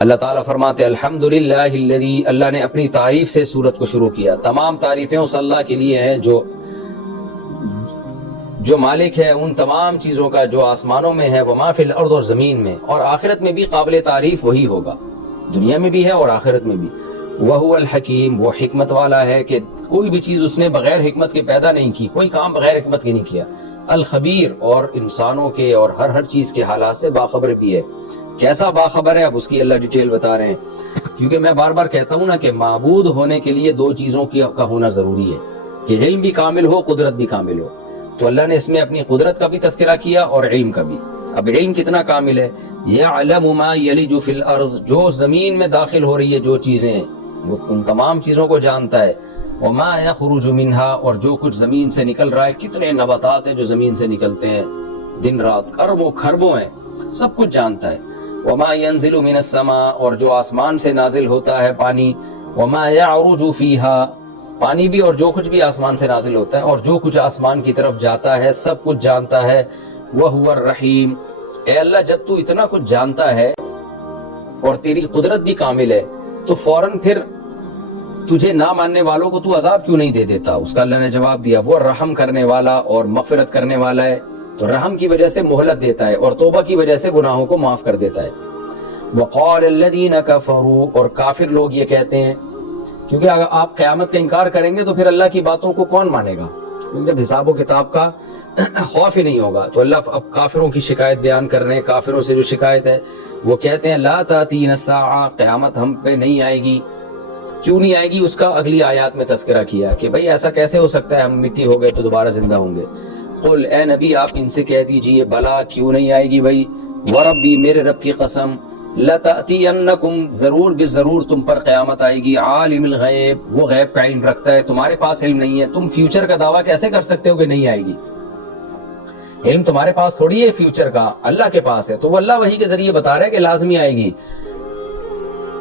اللہ تعالیٰ فرماتے الحمدللہ الذی، اللہ نے اپنی تعریف سے سورت کو شروع کیا. تمام تعریفیں اس اللہ کے لیے ہیں جو مالک ہے ان تمام چیزوں کا جو آسمانوں میں ہے، وما فی الارض، اور زمین میں، اور آخرت میں بھی قابل تعریف وہی ہوگا، دنیا میں بھی ہے اور آخرت میں بھی. وہو الحکیم، وہ حکمت والا ہے کہ کوئی بھی چیز اس نے بغیر حکمت کے پیدا نہیں کی، کوئی کام بغیر حکمت کے نہیں کیا. الخبیر، اور انسانوں کے اور ہر چیز کے حالات سے باخبر بھی ہے. کیسا باخبر ہے اب اس کی اللہ ڈیٹیل بتا رہے ہیں، کیونکہ میں بار بار کہتا ہوں نا کہ معبود ہونے کے لیے دو چیزوں کا ہونا ضروری ہے، کہ علم بھی کامل ہو، قدرت بھی کامل ہو. تو اللہ نے اس میں اپنی قدرت کا بھی تذکرہ کیا اور علم کا بھی. اب علم کتنا کامل ہے؟ یعلم ما یلج فی الارض، جو زمین میں داخل ہو رہی ہے جو چیزیں ہیں وہ ان تمام چیزوں کو جانتا ہے. وما یخرج منہا، اور جو کچھ زمین سے نکل رہا ہے، کتنے نباتات ہیں جو زمین سے نکلتے ہیں دن رات، اربوں خربوں ہیں، سب کچھ جانتا ہے. وما ينزل من السماء، اور جو آسمان سے نازل ہوتا ہے پانی. وما يعرج فيها، پانی بھی اور جو کچھ بھی آسمان سے نازل ہوتا ہے اور جو کچھ آسمان کی طرف جاتا ہے سب کچھ جانتا ہے. وهو الرحیم، اے اللہ جب تو اتنا کچھ جانتا ہے اور تیری قدرت بھی کامل ہے تو فوراً پھر تجھے نہ ماننے والوں کو تو عذاب کیوں نہیں دے دیتا؟ اس کا اللہ نے جواب دیا وہ رحم کرنے والا اور مغفرت کرنے والا ہے، تو رحم کی وجہ سے مہلت دیتا ہے اور توبہ کی وجہ سے گناہوں کو معاف کر دیتا ہے. وقال الذین کفروا، اور کافر لوگ یہ کہتے ہیں، کیونکہ اگر آپ قیامت کا انکار کریں گے تو پھر اللہ کی باتوں کو کون مانے گا؟ جب حساب و کتاب کا خوف ہی نہیں ہوگا. تو اللہ اب کافروں کی شکایت بیان کر رہے ہیں. کافروں سے جو شکایت ہے وہ کہتے ہیں لا تاتین الساعہ، قیامت ہم پہ نہیں آئے گی. کیوں نہیں آئے گی؟ اس کا اگلی آیات میں تذکرہ کیا کہ بھئی ایسا کیسے ہو سکتا ہے، ہم مٹی ہو گئے تو دوبارہ زندہ ہوں گے. قل، اے نبی آپ ان سے کہہ دیجئے بلا، کیوں نہیں آئے گی بھائی. وربی، میرے رب کی قسم، لتأتینکم، ضرور بے ضرور تم پر قیامت آئے گی. عالم الغیب، وہ غیب کا علم رکھتا ہے، تمہارے پاس علم نہیں ہے. تم فیوچر کا دعویٰ کیسے کر سکتے ہو کہ نہیں آئے گی؟ علم تمہارے پاس تھوڑی ہے فیوچر کا، اللہ کے پاس ہے. تو وہ اللہ وحی کے ذریعے بتا رہا ہے کہ لازمی آئے گی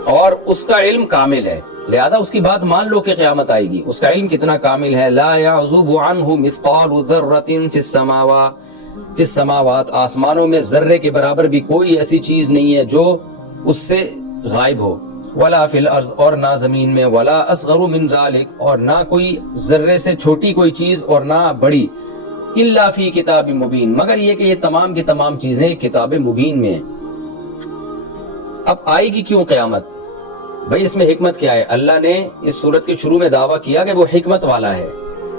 اور اس کا علم کامل ہے، لہذا اس کی بات مان لو کہ قیامت آئے گی. اس کا علم کتنا کامل ہے. لا يعزب عنہ مثقال ذرۃ فی السماوات، آسمانوں میں ذرے کے برابر بھی کوئی ایسی چیز نہیں ہے جو اس سے غائب ہو. ولا فی الارض، اور نہ زمین میں. ولا اصغر من ذلک، اور نہ کوئی ذرے سے چھوٹی کوئی چیز اور نہ بڑی. الا فی کتاب مبین، مگر یہ کہ یہ تمام کی تمام چیزیں کتاب مبین میں ہیں. اب آئے گی کیوں قیامت؟ بھئی اس میں حکمت کیا ہے؟ اللہ نے اس صورت کے شروع میں دعویٰ کیا کہ وہ حکمت والا ہے.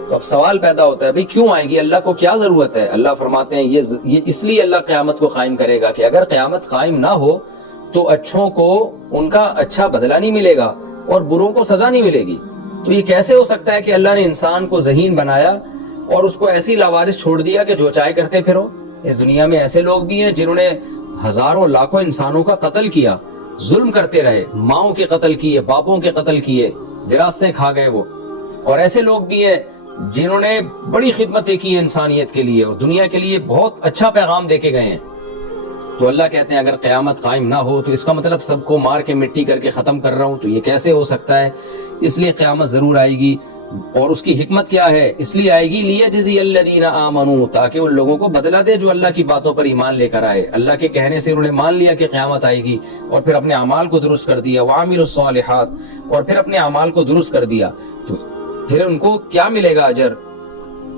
تو اب سوال پیدا ہوتا ہے بھئی کیوں آئے گی؟ اللہ کو کیا ضرورت ہے؟ اللہ فرماتے ہیں یہ اس لیے اللہ قیامت کو قائم کرے گا کہ اگر قیامت قائم نہ ہو تو اچھوں کو ان کا اچھا بدلہ نہیں ملے گا اور بروں کو سزا نہیں ملے گی. تو یہ کیسے ہو سکتا ہے کہ اللہ نے انسان کو ذہین بنایا اور اس کو ایسی لاوارث چھوڑ دیا کہ جو چاہے کرتے پھرو؟ اس دنیا میں ایسے لوگ بھی ہیں جنہوں نے ہزاروں لاکھوں انسانوں کا قتل کیا، ظلم کرتے رہے، ماؤں کے قتل کیے، باپوں کے قتل کیے، وراثتیں کھا گئے وہ. اور ایسے لوگ بھی ہیں جنہوں نے بڑی خدمتیں کی ہیں انسانیت کے لیے اور دنیا کے لیے بہت اچھا پیغام دے کے گئے ہیں. تو اللہ کہتے ہیں اگر قیامت قائم نہ ہو تو اس کا مطلب سب کو مار کے مٹی کر کے ختم کر رہا ہوں. تو یہ کیسے ہو سکتا ہے؟ اس لیے قیامت ضرور آئے گی. اور اس کی حکمت کیا ہے؟ اس لیے آئے گی لیجزی الذین آمنوا، تاکہ ان لوگوں کو بدلہ دے جو اللہ کی باتوں پر ایمان لے کر آئے. اللہ کے کہنے سے انہوں نے مان لیا کہ قیامت آئے گی اور پھر اپنے اعمال کو درست کر دیا. وعملوا الصالحات، اور پھر اپنے اعمال کو درست کر دیا. تو پھر ان کو کیا ملے گا اجر؟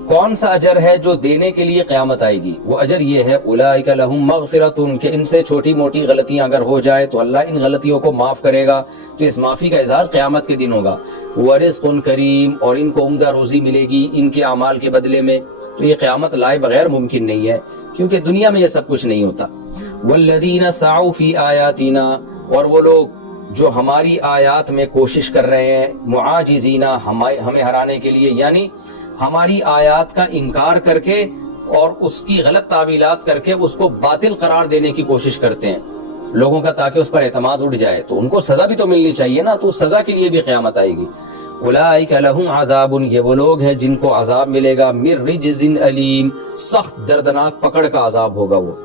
کون سا اجر ہے جو دینے کے لیے قیامت آئے گی؟ وہ اجر یہ ہے اولئک لہم مغفرۃ، کہ ان سے چھوٹی موٹی غلطیاں اگر ہو جائے تو اللہ ان غلطیوں کو معاف کرے گا. تو اس معافی کا اظہار قیامت کے دن ہوگا. ورزق کریم، اور ان کو عمدہ روزی ملے گی ان کے اعمال کے بدلے میں. تو یہ قیامت لائے بغیر ممکن نہیں ہے کیونکہ دنیا میں یہ سب کچھ نہیں ہوتا. والذین سعوا فی آیاتنا، اور وہ لوگ جو ہماری آیات میں کوشش کر رہے ہیں، معاجزین، ہمیں ہرانے کے لیے، یعنی ہماری آیات کا انکار کر کے اور اس کی غلط تعویلات کر کے اس کو باطل قرار دینے کی کوشش کرتے ہیں لوگوں کا، تاکہ اس پر اعتماد اٹھ جائے. تو ان کو سزا بھی تو ملنی چاہیے نا، تو سزا کے لیے بھی قیامت آئے گی. اولئک لہم عذاب، یہ وہ لوگ ہیں جن کو عذاب ملے گا، من رجز علیم، سخت دردناک پکڑ کا عذاب ہوگا وہ.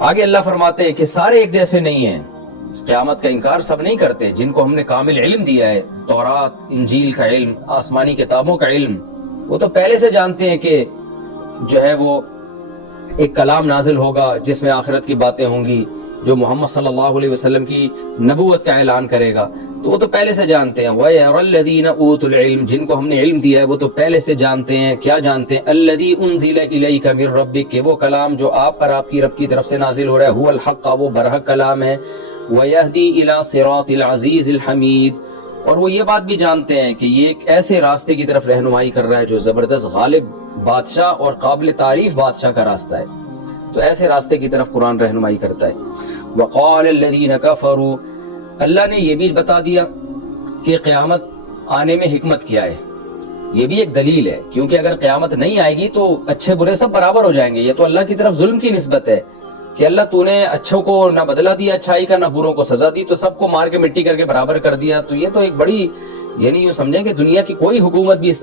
آگے اللہ فرماتے ہیں کہ سارے ایک جیسے نہیں ہیں. قیامت کا انکار سب نہیں کرتے. جن کو ہم نے کامل علم دیا ہے، تورات، انجیل کا علم، آسمانی کتابوں کا علم، وہ تو پہلے سے جانتے ہیں کہ جو ہے وہ ایک کلام نازل ہوگا جس میں آخرت کی باتیں ہوں گی، جو محمد صلی اللہ علیہ وسلم کی نبوت کا اعلان کرے گا تو وہ تو پہلے سے جانتے ہیں. وَيَرَى الَّذِينَ أُوتُوا الْعِلْمَ جن کو ہم نے علم دیا ہے وہ تو پہلے سے جانتے ہیں. کیا جانتے ہیں؟ الَّذِي أُنزِلَ إِلَيْكَ مِن رَبِّكَ کہ وہ کلام جو آپ پر آپ کی رب کی طرف سے نازل ہو رہا ہے هُوَ الْحَقُّ وہ برحق کلام ہے. وَيَهْدِي إِلَى صِرَاطِ الْعَزِيزِ الْحَمِيدِ اور وہ یہ بات بھی جانتے ہیں کہ یہ ایک ایسے راستے کی طرف رہنمائی کر رہا ہے جو زبردست غالب بادشاہ اور قابل تعریف بادشاہ کا راستہ ہے. تو ایسے راستے کی طرف قرآن رہنمائی کرتا ہے. وقال الذين كفروا اللہ نے یہ بھی بتا دیا کہ قیامت آنے میں حکمت کیا ہے. یہ بھی ایک دلیل ہے کیونکہ اگر قیامت نہیں آئے گی تو اچھے برے سب برابر ہو جائیں گے. یہ تو اللہ کی طرف ظلم کی نسبت ہے کہ اللہ تو نے اچھوں کو نہ بدلہ دیا اچھائی کا نہ بروں کو سزا دی تو سب کو مار کے مٹی کر کے برابر کر دیا. تو یہ تو ایک بڑی یعنی یہ سمجھیں کہ دنیا کی کوئی حکومت بھی اس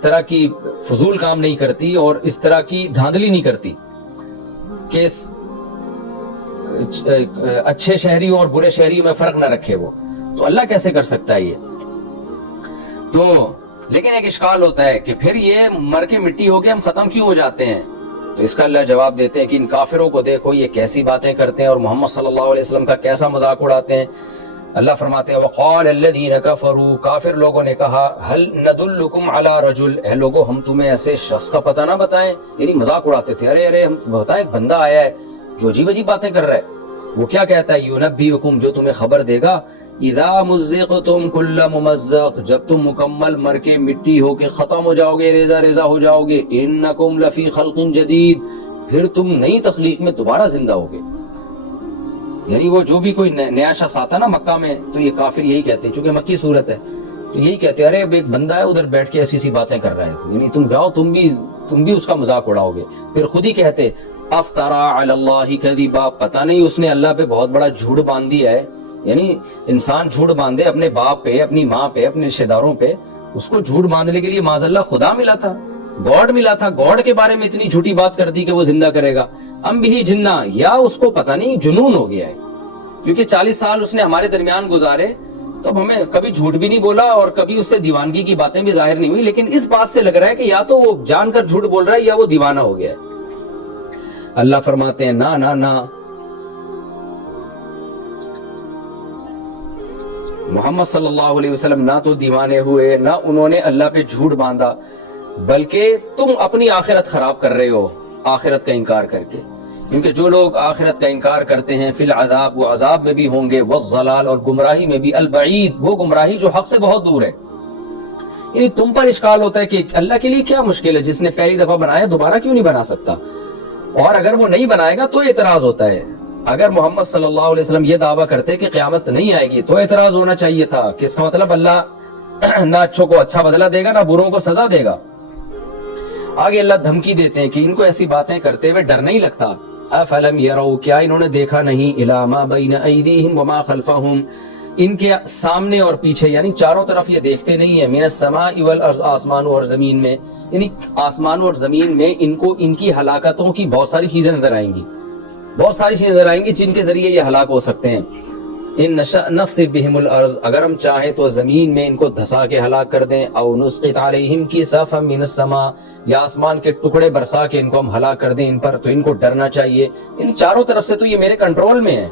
طرح کی فضول کام نہیں کرتی اور اس طرح کی دھاندلی نہیں کرتی کہ اچھے شہریوں اور برے شہریوں میں فرق نہ رکھے. وہ تو اللہ کیسے کر سکتا ہے یہ؟ تو لیکن ایک اشکال ہوتا ہے کہ پھر یہ مر کے مٹی ہو کے ہم ختم کیوں ہو جاتے ہیں؟ تو اس کا اللہ جواب دیتے ہیں کہ ان کافروں کو دیکھو یہ کیسی باتیں کرتے ہیں اور محمد صلی اللہ علیہ وسلم کا کیسا مذاق اڑاتے ہیں. اللہ فرماتے ہیں وقال الذین کفروا کافر لوگوں نے کہا هل ندلکم علی رجل اے لوگو ہم تمہیں ایسے شخص کا پتہ نہ بتائیں. یعنی مذاق اڑاتے تھے ارے ہم بتائیں ایک بندہ آیا ہے جو عجیب عجیب باتیں کر رہا ہے. وہ کیا کہتا ہے ینبئکم جو تمہیں خبر دے گا اذا مزقتم کل ممزق جب تم مکمل مر کے مٹی ہو کے ختم ہو جاؤ گے ریزہ ریزہ ہو جاؤ گے انکم لفی خلق جدید پھر تم نئی تخلیق میں دوبارہ زندہ ہوگے. یعنی وہ جو بھی کوئی نیا شخص آتا نا مکہ میں تو یہ کافر یہی کہتے ہیں چونکہ مکی صورت ہے تو یہی کہتے ہیں ارے اب ایک بندہ ہے ادھر بیٹھ کے ایسی ایسی باتیں کر رہا ہے یعنی تم جاؤ تم بھی اس کا مذاق اڑاؤ گے. پھر خود ہی کہتے افطرا علی اللہ کذبا پتہ نہیں اس نے اللہ پہ بہت بڑا جھوٹ باندھ دیا ہے. یعنی انسان جھوٹ باندھے اپنے باپ پہ اپنی ماں پہ اپنے رشتہ داروں پہ اس کو جھوٹ باندھنے کے لیے معاذ اللہ خدا ملا تھا گاڈ ملا تھا گاڈ کے بارے میں اتنی جھوٹی بات کر دی کہ وہ زندہ کرے گا. ام بھی جنہ یا اس کو پتہ نہیں جنون ہو گیا ہے کیونکہ 40 سال اس نے ہمارے درمیان گزارے تو اب ہمیں کبھی جھوٹ بھی نہیں بولا اور کبھی اس سے دیوانگی کی باتیں بھی ظاہر نہیں ہوئی لیکن اس بات سے لگ رہا ہے کہ یا تو وہ جان کر جھوٹ بول رہا ہے یا وہ دیوانہ ہو گیا ہے. اللہ فرماتے ہیں نہ محمد صلی اللہ علیہ وسلم نہ تو دیوانے ہوئے نہ انہوں نے اللہ پہ جھوٹ باندھا بلکہ تم اپنی آخرت خراب کر رہے ہو آخرت کا انکار کر کے. کیونکہ جو لوگ آخرت کا انکار کرتے ہیں فی العذاب وہ عذاب میں بھی ہوں گے والضلال اور گمراہی میں بھی البعید وہ گمراہی جو حق سے بہت دور ہے. یعنی تم پر اشکال ہوتا ہے کہ اللہ کے لیے کیا مشکل ہے جس نے پہلی دفعہ بنایا دوبارہ کیوں نہیں بنا سکتا اور اگر وہ نہیں بنائے گا تو اعتراض ہوتا ہے. اگر محمد صلی اللہ علیہ وسلم یہ دعویٰ کرتے کہ قیامت نہیں آئے گی تو اعتراض ہونا چاہیے تھا کہ اس کا مطلب اللہ نہ اچھوں کو اچھا بدلہ دے گا نہ بروں کو سزا دے گا. آگے اللہ دھمکی دیتے ہیں کہ ان کو ایسی باتیں کرتے ہوئے ڈر نہیں لگتا. افلم یروا کیا انہوں نے دیکھا نہیں الی ما بین ایدیہم وما خلفہم ان کے سامنے اور پیچھے یعنی چاروں طرف یہ دیکھتے نہیں ہیں. من السماء والارض آسمان اور زمین میں یعنی آسمان اور زمین میں ان کو ان کی ہلاکتوں کی بہت ساری چیزیں نظر آئیں گی بہت ساری چیزیں نظر آئیں گی جن کے ذریعے یہ ہلاک ہو سکتے ہیں. ان نشأ نخسف بهم الارض اگر ہم چاہیں تو زمین میں ان کو دھسا کے ہلاک کر دیں او نسقط علیہم کسفا من السماء یا آسمان کے ٹکڑے برسا کے ان کو ہم ہلاک کر دیں ان پر تو ان کو ڈرنا چاہیے. ان چاروں طرف سے تو یہ میرے کنٹرول میں ہے.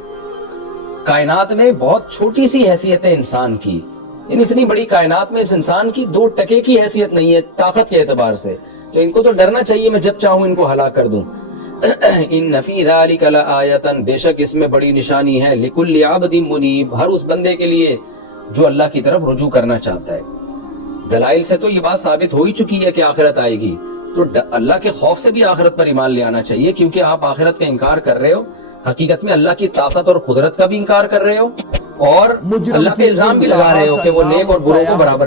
کائنات میں بہت چھوٹی سی حیثیت ہے انسان کی ان اتنی بڑی کائنات میں اس انسان کی 2 ٹکے کی حیثیت نہیں ہے طاقت کے اعتبار سے تو ان کو تو ڈرنا چاہیے میں جب چاہوں ان کو ہلاک کر دوں. ان فی ذلک لآیۃ بے شک اس میں بڑی نشانی ہے لکل عبد منیب ہر اس بندے کے لیے جو اللہ کی طرف رجوع کرنا چاہتا ہے. دلائل سے تو یہ بات ثابت ہو ہی چکی ہے کہ آخرت آئے گی تو اللہ کے خوف سے بھی آخرت پر ایمان لے آنا چاہیے کیونکہ آپ آخرت کا انکار کر رہے ہو حقیقت میں اللہ کی طاقت اور قدرت کا بھی انکار کر رہے ہو اور اللہ پہ الزام بھی لگا رہے ہو کہ وہ نیک اور بروں کو برابر